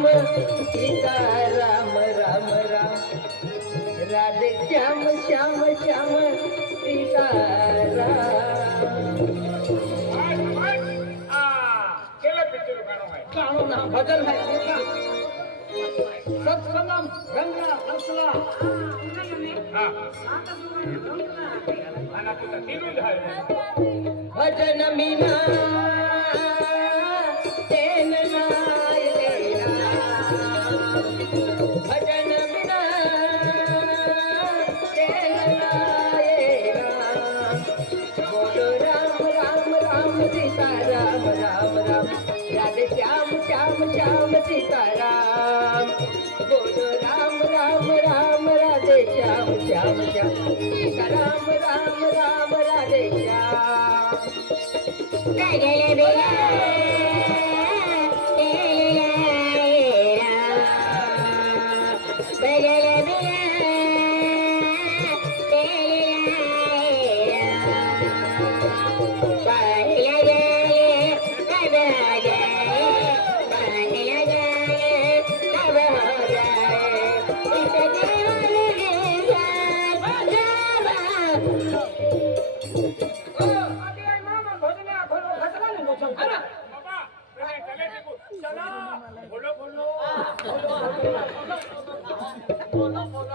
श्याम सीता राम राम राम राधे श्याम श्याम श्याम सीता राम गाणं ना भजन है सत्संगम गंगा असला भजन मीना तेन नाय तेरा भजन मीना तेन नाय राम बोलो राम राम राम सीता राम राम राम राधे श्याम श्याम श्याम सीता राम बोलो राम राम राम राधे श्याम श्याम श्याम सीता राम राम राम राधे श्याम जय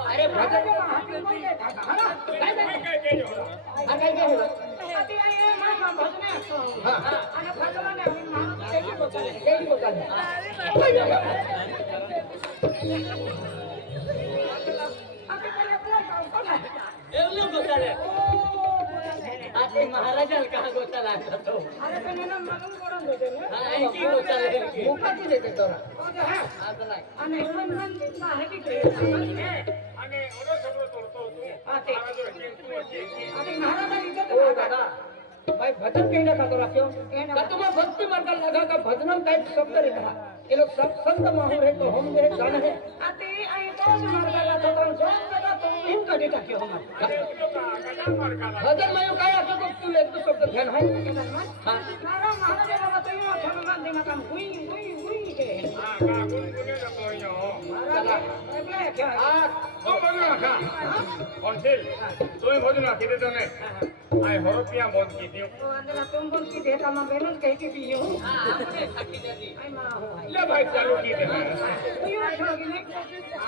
अरे भजन महाराजा कहा गोचाला देते भाई भजन कहना था तो रखियो तुम्हें भक्ति मार्गल लगा का भजनम का एक शब्द रहा ये लोग सब संत माहौल है तो हम मेरे जान है आते आई तो मार्गल था तो जो जगह तो इनका डेटा क्यों हम भजन में काय आता तो तू एक तो शब्द ध्यान है हां मारा महाराज का तो यो हनुमान देना काम हुई हुई हुई के हां का गुनगुने तो यो चला अगला क्या ओ भजन का कौन से तू भजन के दे ने आय हरपिया बोल की दियो तो अंदर तुम बोल की देता मैं बेलन कह के पियो हां आपने खाती दे आई मां हो ले भाई चालू की दे यो छोगी ने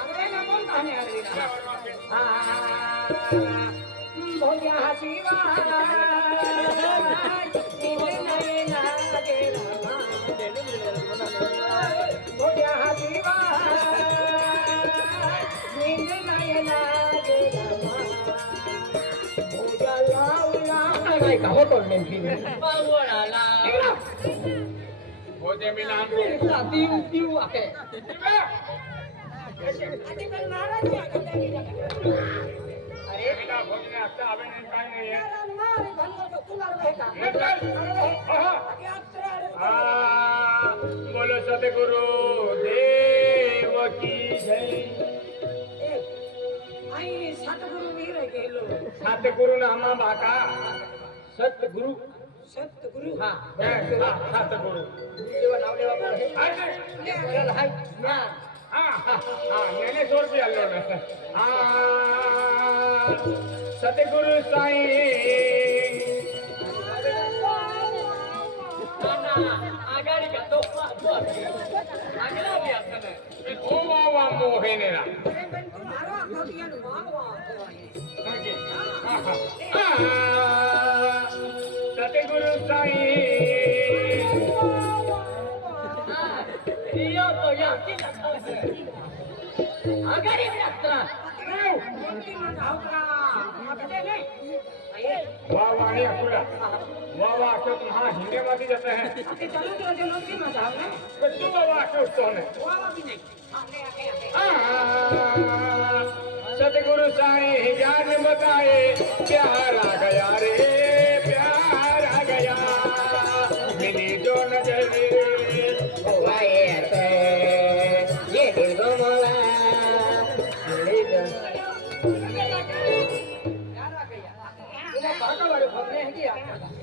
अरे ना बोल ताने अरे हां भोजा शिवा निने नैना के रामा भोजा शिवा निने नैना के रामा नहीं कहो तो नहीं बावड़ा ला हो जे मिलान को तीन तीन आके आजकल महाराज अरे बिना भोजने आता आवे नहीं काय नहीं है मारे भंगो तो कुलार रहेगा हां बोलो सतगुरु देव की जय आई सतगुरु वीर गेलो सतगुरु नाम बाका सतगुरु सतगुरु हां सतगुरु देवा नाम लेवा पड़े है चल हाय ना हां मैंने 100 रुपया लो ना हां सतगुरु साईं ना आगाड़ी का तो अगला भी आता है ओ वाह मोहिनेरा तुम्हारा भगियन वाह सतगुरु साईं यो तो याकी अगर ये रखता वाह वाह नहीं अकुला वाह वाह अशोक हाँ हिंदे में भी जाते हैं चलो तो जो नौकरी में जाओ ना तू वाह वाह अशोक तो है वाह भी नहीं सतगुरु साईं ज्ञान बताए प्यार आ गया रे प्यार आ गया मिली जो नजर हुआ ये दिल को मोला मिली जो प्यार आ गया बाका वाले भगने हैं क्या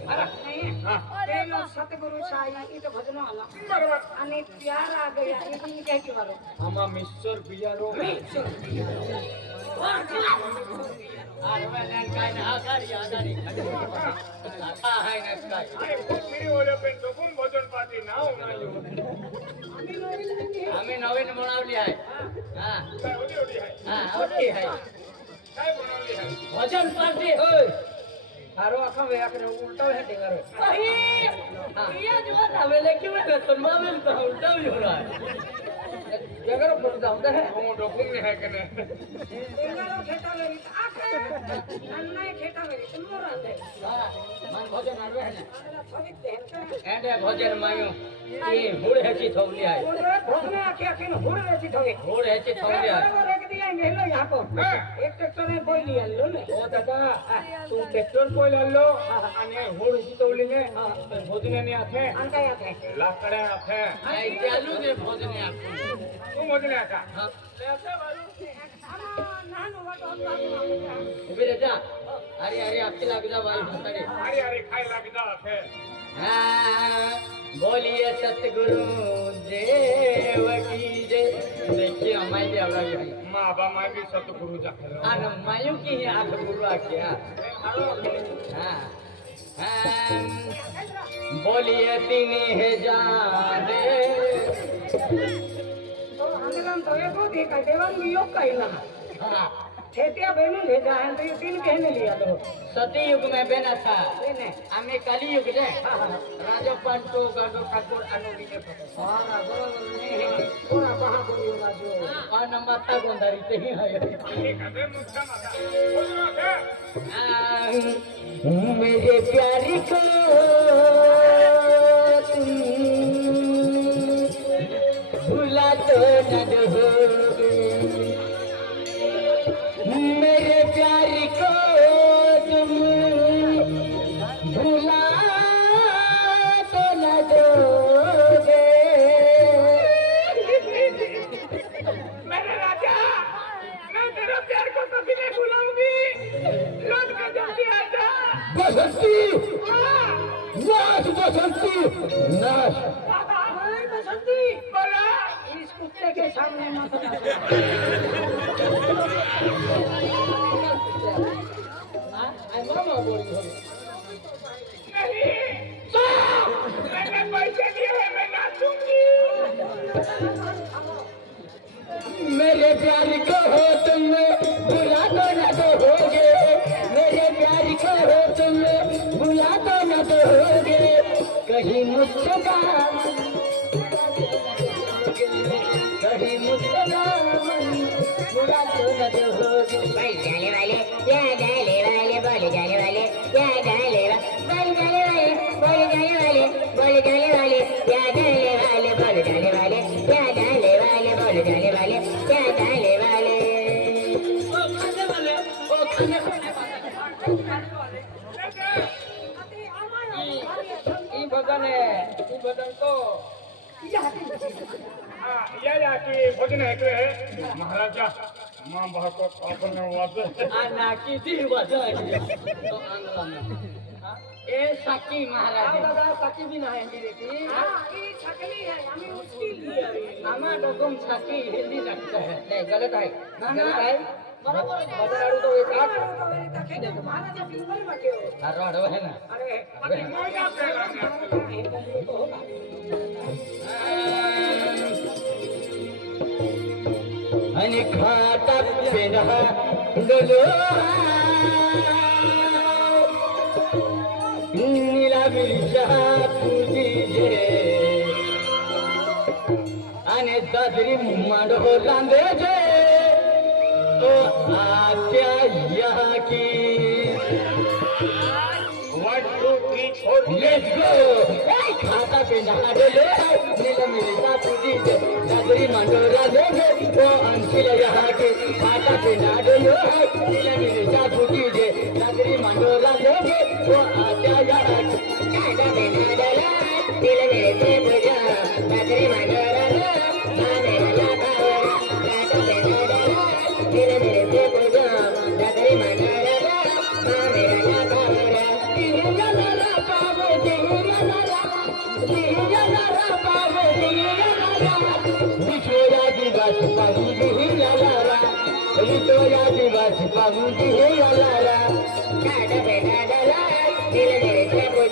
પેલો સતગુરુ સાઈ ઈ તો ભજનો આલા બરાબર અને પ્યારા ગયા ઈ કઈ કહેવાનો આમાં મિસ્ટર પિયારો आम्ही नवीन बनवली आहे हा हा आवडली आहे भजन पार्टी होय હારો આખા વે આખરે ઉલટો હે ટેગારો ये जो नवेले क्यों है तो नवेल तो उल्टा भी हो रहा है જગરો પર જાઉં હે હું ડોકું ને હે કે ને ટેગારો ખેટા વેરી આખે નન્નાય ખેટા વેરી તમોરા દે मन भजन आवे है ना થોડી દેન एंडे भजन मायो ये हुड़ हेची थौली है ઓરે ભોગને આખે આખે હુર વેચી થવે हुड़ हेची थौली है બરાબર એક દી આઈ ગયેલો યહાં પર એક ટ્રેક્ટર ને બોઈ લી આલ્યો ને ઓ દાદા તું ટ્રેક્ટર કોઈ લાલ્લો અને હોડ જીતવલી ને ભોજને ને આખે અંકાય આખે લાકડે આખે आई चालू दे भजन आपको તું ભોજને આખા हां આમાં નાનો વાટો હતા उभी रह जा अरे अरे आपकी लग जा भाई भतारे અરે અરે ખાઈ લાગી જા આખે हाँ, बोलिए सतगुरु देव की जय देखिए हमारी आवाज है માં આબા માં બી સતગુરુ જાખેલો और मायू की है आठ गुरु आके हाँ हाँ बोलिए तीन है जाने તો આંગલામ તો એ તો દેખાય દેવાનું योग કઈલા हाँ ખેતિયા બેનું ले जाए तो ये तीन कहने लिया तो सती युग में बना था તેને हमें कली युग है राजा पंटो गाडो ठाकुर अनुबी ने સારા બરોબર ને કોના પહા બોલ્યો બાજુ और माता गोंधारी से ही है કદે મુઠ્ઠા માતા ભોજન આખે मेरे प्यारी को तुम भूला तो न दोगे मेरे प्यारी को तुम भूला तो न दोगे मेरे राजा मैं तेरा प्यार को कभी नहीं भूलाऊंगी लौट के जल्दी आ जा बसंती नाच बसंती नाच हाय बसंती बोला इस कुत्ते के सामने मत मामा बोली हो नहीं मैंने पैसे दिए हैं मैं नाचूंगी मेरे प्यार को हो तुम बुला तो न दोगे मेरे प्यार को हो तुम बुला तो न दोगे कहीं मुझका कहीं मुझका बुला तो न दोगे बोल जाने वाले क्या डाले वाले बोल जाने वाले क्या डाले बोल जाने वाले बोल जाने वाले बोल जाने वाले क्या डाले वाले बोल जाने वाले क्या डाले वाले बोल जाने वाले क्या डाले वाले ओ खाने वाले ओ खाने ई भजन है ई भजन तो हाँ या कि भोजन है के महाराजा मां बहको अपन वाज आना की दी बजाई तो आंगला में ए सकी आओ महाराज दादा सकी भी ना है मेरे की हां ई छकली है हमें उसकी लिए हमा डोगम सकी हिंदी लगता है नहीं गलत है गलत है बराबर है बदलाड़ू तो एक आठ तो मेरी तके तो महाराजा फिल्म में क्यों रोड है ना अरे मोया पेला अनि खाता पिना डोलो नीला मिर्चा पूजी जे आणि दादरी मांडो लांदे जे तो आत्या यहाँ की 1 2 3 4 लेट्स गो खाता पिना डोलो नीला मिर्चा पूजी जे दादरी मांडो लांदे जे तो अंशिल यहाँ की खाता पिना डोलो नीला मिर्चा पूजी जे दादरी मांडो लांदे जे तो आत्या यहाँ की काका बिना डला दिल मेरे से बुझा नजरी मंडरा माने लगा काका बिना डला दिल मेरे से बुझा नजरी मंडरा माने लगा ला ला ला लाला विश्वया दिवस पाहुजी लाला विश्वया दिवस पाहुजी लाला नाड बेटा डला दिल मेरे